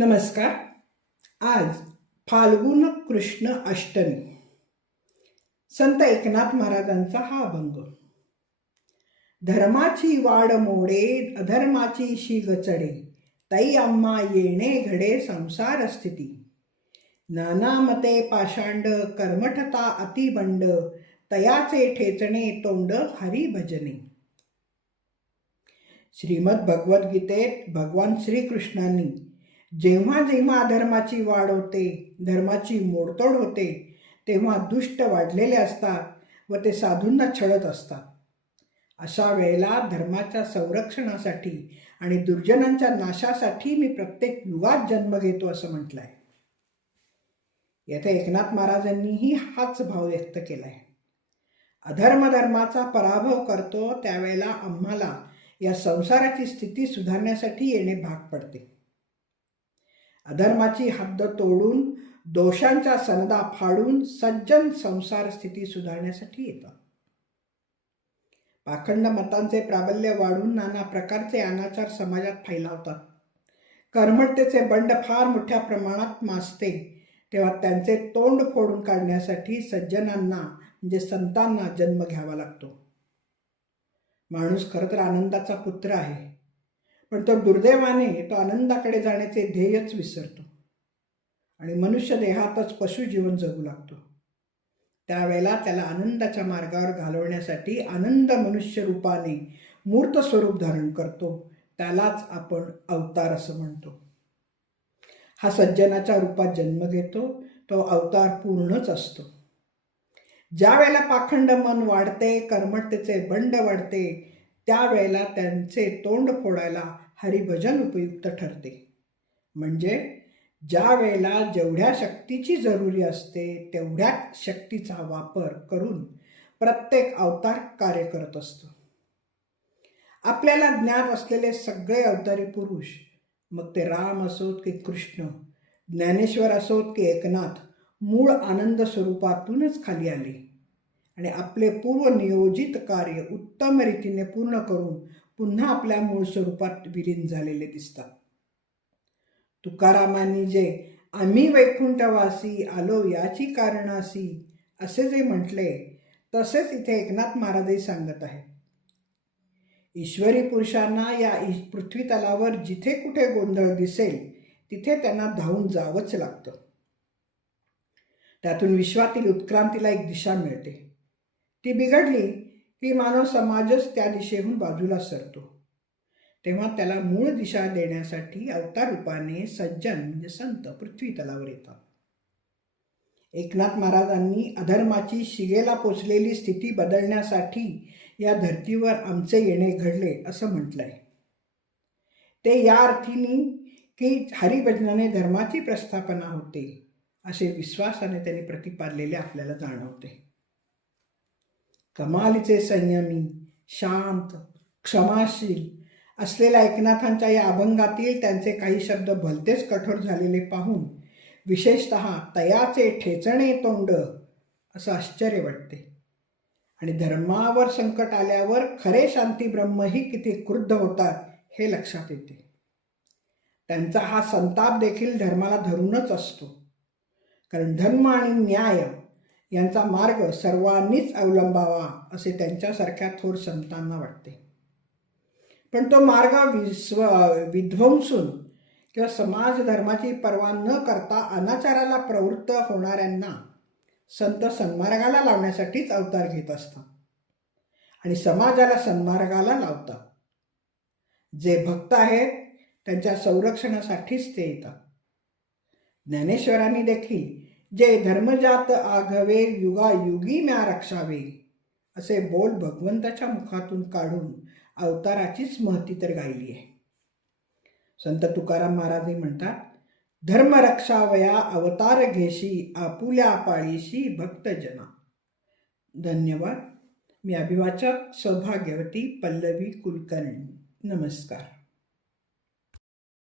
नमस्कार. आज फाल्गुन कृष्ण अष्टमी. संत एकनाथ महाराजांचा हा अभंग. धर्माची वाड मोडे अधर्माची शिग चढे तई आम्हा येणे घडे संसार स्थिती. नाना मते पाषांड कर्मठता अतिबंड तयाचे ठेचणे तोंड हरी भजने. श्रीमद भगवद्गीतेत भगवान श्रीकृष्णांनी जेव्हा जेव्हा अधर्माची वाढ होते धर्माची मोडतोड होते तेव्हा दुष्ट वाढलेले असतात व ते साधूंना छळत असतात. अशा वेळेला धर्माच्या संरक्षणासाठी आणि दुर्जनांच्या नाशासाठी मी प्रत्येक युगात जन्म घेतो असं म्हटलं आहे येथे एकनाथ महाराजांनीही हाच भाव व्यक्त केला आहे अधर्म धर्माचा पराभव करतो त्यावेळेला आम्हाला या संसाराची स्थिती सुधारण्यासाठी येणे भाग पडते. अधर्माची हद्द तोडून दोषांचा सनदा फाडून सज्जन संसार स्थिती सुधारण्यासाठी येतात पाखंड मतांचे प्राबल्य वाढून नाना प्रकारचे अनाचार समाजात फैलावतात. कर्मठतेचे बंड फार मोठ्या प्रमाणात मासते तेव्हा त्यांचे तोंड फोडून काढण्यासाठी सज्जनांना म्हणजे संतांना जन्म घ्यावा लागतो. माणूस खरं तर आनंदाचा पुत्र आहे. पण तो दुर्दैवाने तो आनंदाकडे जाण्याचे ध्येयच विसरतो. आणि मनुष्य देहातच पशुजीवन जगू लागतो. त्यावेळेला त्याला आनंदाच्या मार्गावर घालवण्यासाठी आनंद मनुष्य रूपाने मूर्त स्वरूप धारण करतो. त्यालाच आपण अवतार असं म्हणतो. हा सज्जनाच्या रूपात जन्म घेतो. तो अवतार पूर्णच असतो. ज्या वेळेला पाखंड मन वाढते कर्मठतेचे बंड वाढते त्यावेळेला त्यांचे तोंड फोडायला हरिभजन उपयुक्त ठरते. म्हणजे ज्या वेळेला जेवढ्या शक्तीची जरुरी असते तेवढ्या शक्तीचा वापर करून प्रत्येक अवतार कार्य करत असतो. आपल्याला ज्ञात असलेले सगळे अवतारी पुरुष मग ते राम असोत की कृष्ण ज्ञानेश्वर असोत की एकनाथ मूळ आनंद स्वरूपातूनच खाली आले. आणि आपले पूर्वनियोजित कार्य उत्तम रीतीने पूर्ण करून पुन्हा आपल्या मूळ स्वरूपात विलीन झालेले दिसतात. तुकारामांनी जे आम्ही वैकुंठवासी आलो याची कारणासी असे जे म्हटले तसेच इथे एकनाथ महाराजही सांगत आहे ईश्वरी पुरुषांना या पृथ्वी तलावर जिथे कुठे गोंधळ दिसेल तिथे त्यांना धावून जावंच लागतं. त्यातून विश्वातील उत्क्रांतीला एक दिशा मिळते. ती बिघडली की मानव समाजच त्या दिशेहून बाजूला सरतो. तेव्हा त्याला मूळ दिशा देण्यासाठी अवतार रूपाने सज्जन म्हणजे संत पृथ्वी तलावर येतात. एकनाथ महाराजांनी अधर्माची शिगेला पोचलेली स्थिती बदलण्यासाठी या धर्तीवर आमचे येणे घडले असं म्हटलंय. ते या अर्थीने की हरिभजनाने धर्माची प्रस्थापना होते असे विश्वासाने त्यांनी प्रतिपादलेले आपल्याला जाणवते. कमालीचे संयमी शांत क्षमाशील असलेल्या एकनाथांच्या या अभंगातील त्यांचे काही शब्द भलतेच कठोर झालेले पाहून विशेषत तयाचे ठेचणे तोंड असं आश्चर्य वाटते. आणि धर्मावर संकट आल्यावर खरे शांती ब्रह्मही किती क्रुद्ध होतात हे लक्षात येते. त्यांचा हा संताप देखील धर्माला धरूनच असतो. कारण धर्म आणि न्याय यांचा मार्ग सर्वांनीच अवलंबावा असे त्यांच्यासारख्या थोर संतांना वाटते. पण तो मार्ग विस्व विध्वंसून किंवा समाज धर्माची पर्वा न करता अनाचाराला प्रवृत्त होणाऱ्यांना संत सन्मार्गाला लावण्यासाठीच अवतार घेत असतात. आणि समाजाला सन्मार्गाला लावतात. जे भक्त आहेत त्यांच्या संरक्षणासाठीच ते येतात. ज्ञानेश्वरांनी देखील जे धर्मजात आघवे युगायुगी म्या रक्षावे. असे बोल भगवंताच्या मुखातून काढून अवताराचीच महती तर गायली आहे. संत तुकाराम महाराजही म्हणतात धर्मरक्षावया अवतार घेशी आपुल्या पाळीशी भक्तजना. धन्यवाद. मी अभिवाचक सौभाग्यवती पल्लवी कुलकर्णी. नमस्कार.